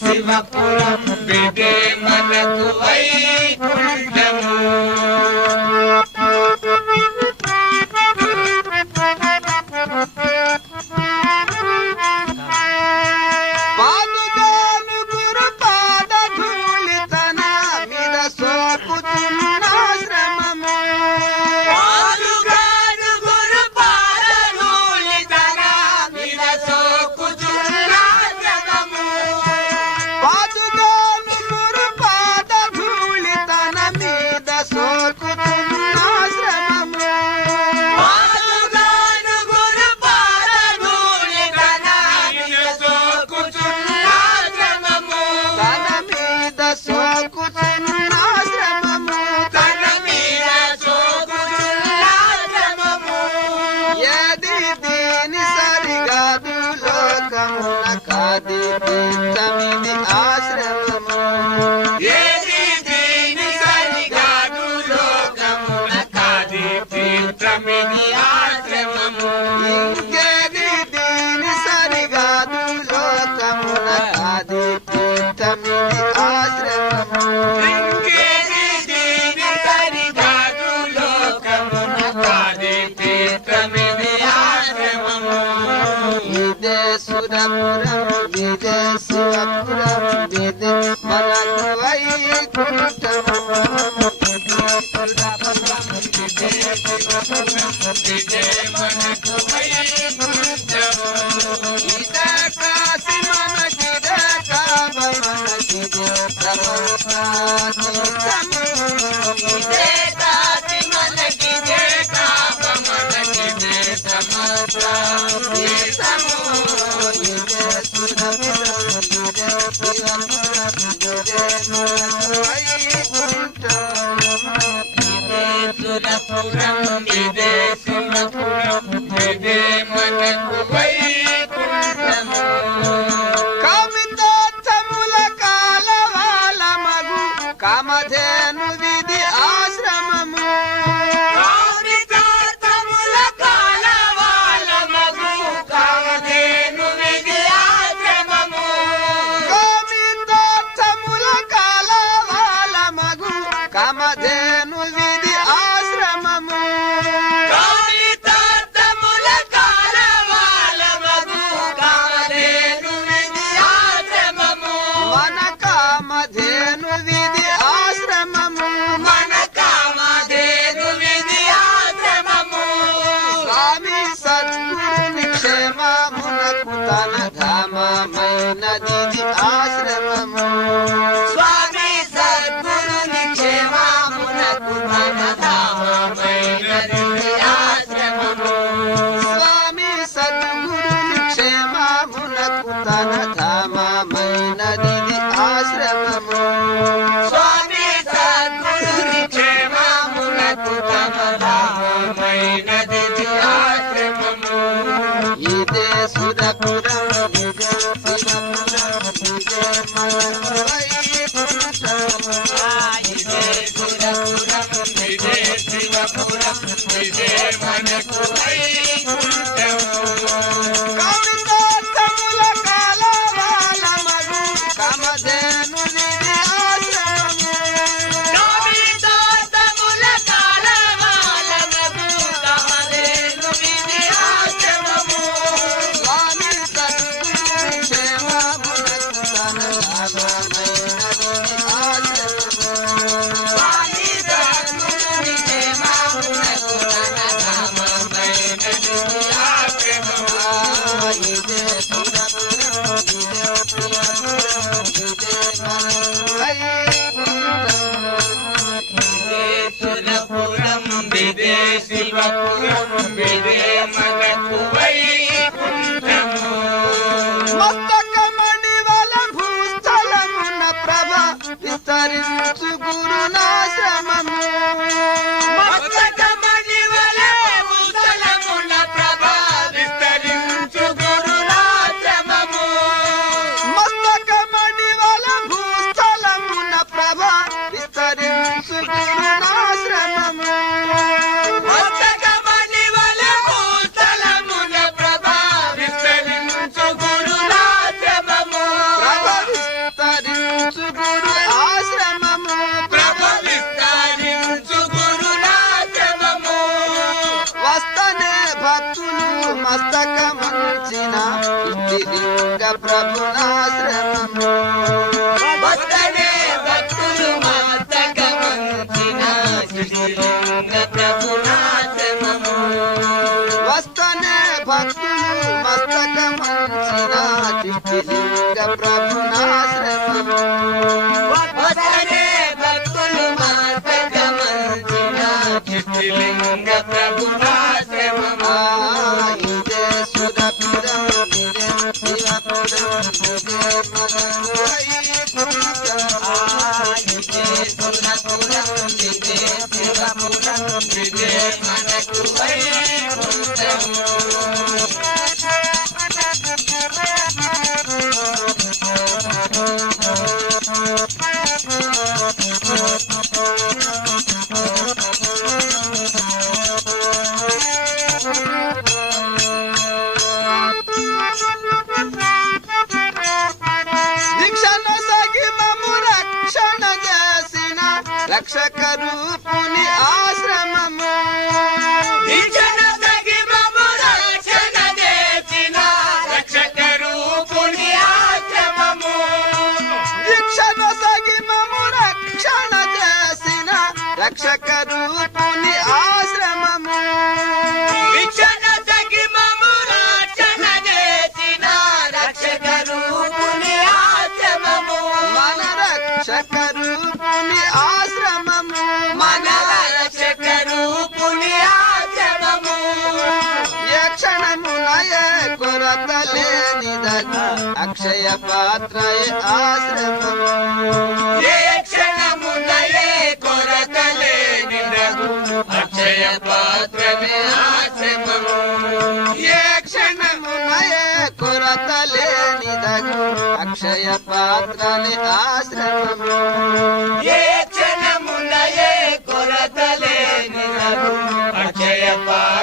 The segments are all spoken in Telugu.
శివపురం విదే మనకు వైకుంఠము मन को Sumra, Sumra, Sumra, Sumra, nadie రక్షక రూపుని ఆశ్రమము లేనిదగు అక్షయ పాత్రయ ఆశ్రమము ఏ క్షణమునయే కొరత లేనిదగు అక్షయ పాత్రమే ఆశ్రమము ఏ క్షణమునయే కొరత లేనిదగు అక్షయ పాత్రని ఆశ్రమము ఏ క్షణమునయే కొరత అక్షయ పాత్ర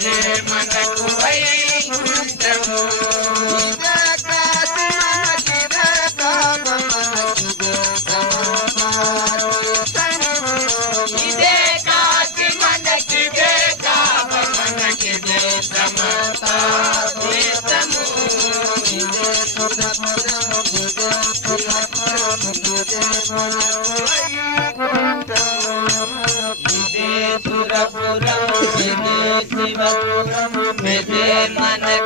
जय मन मन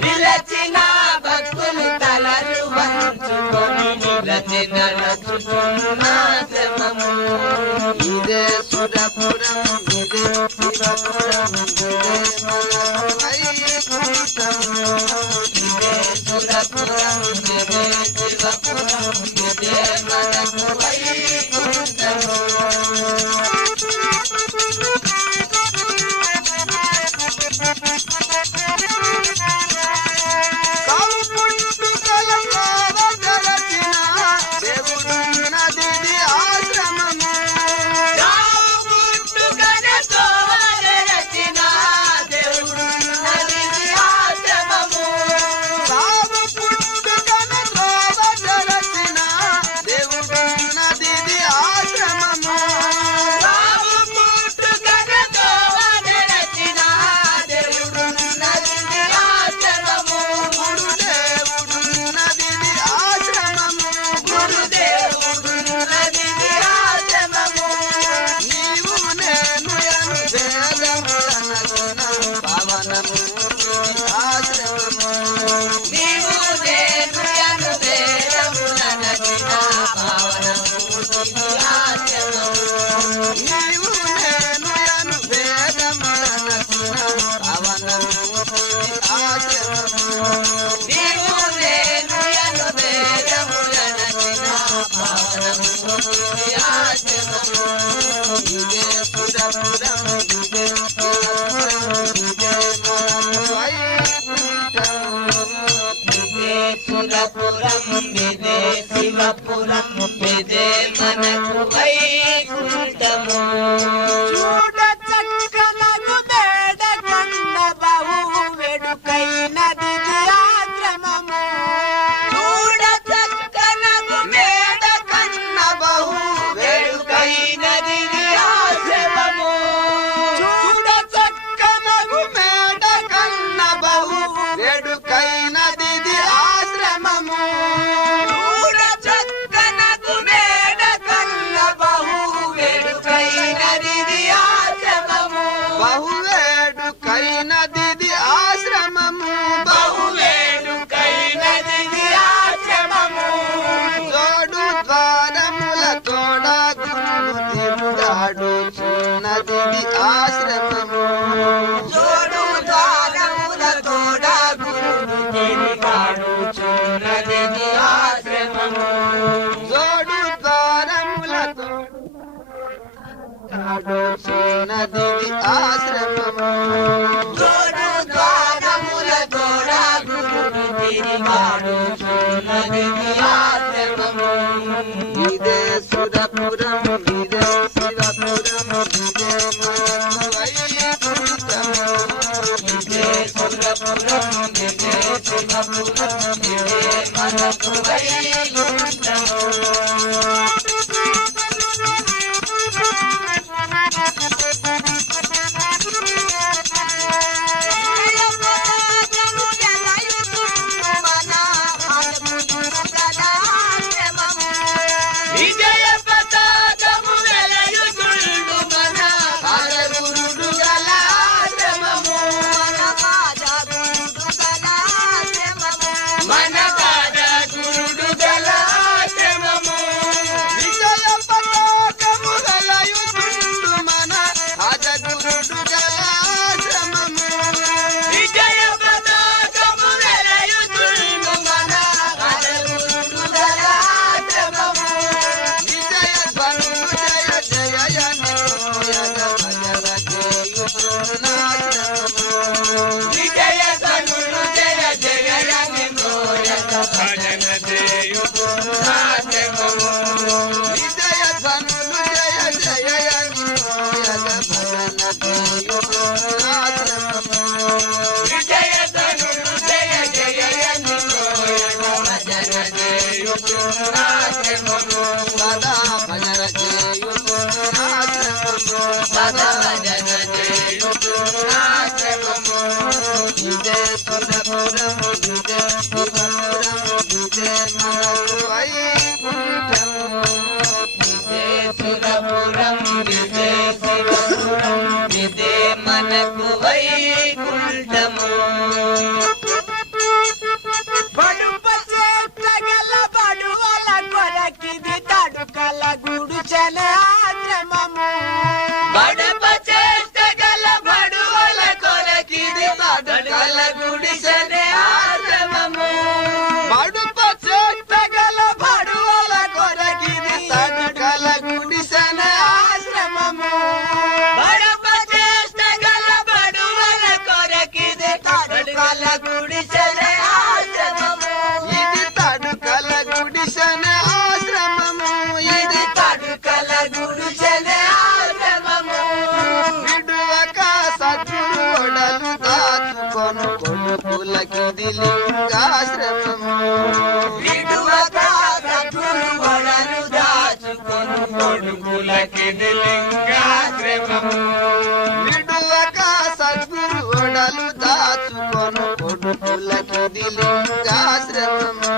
నచిన నచుకున్నాము ఇదే సురపురం ఇదే సురపురం ఇదే సురపురం पुरं विदे मन कुवै कुतमो నడుచునది ఆశ్రమము. గోడు ద్వారముల గోడా గురుడు తిరిగాడు. చూనది ఆశ్రమము. ఇదే సురపురం ఇదే సురపురం ఇదే కోటి లింగాశ్రమము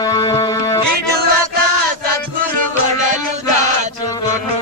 విడువక సద్గురు వరను దాచుకొను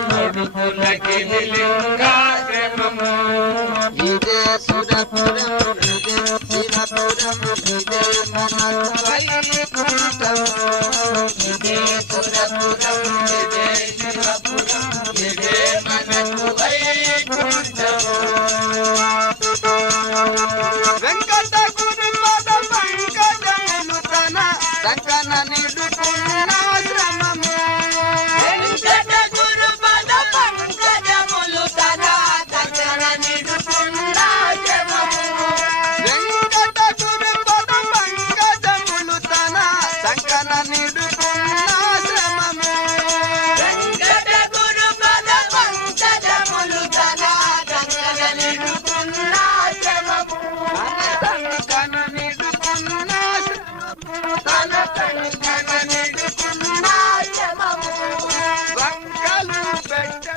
back.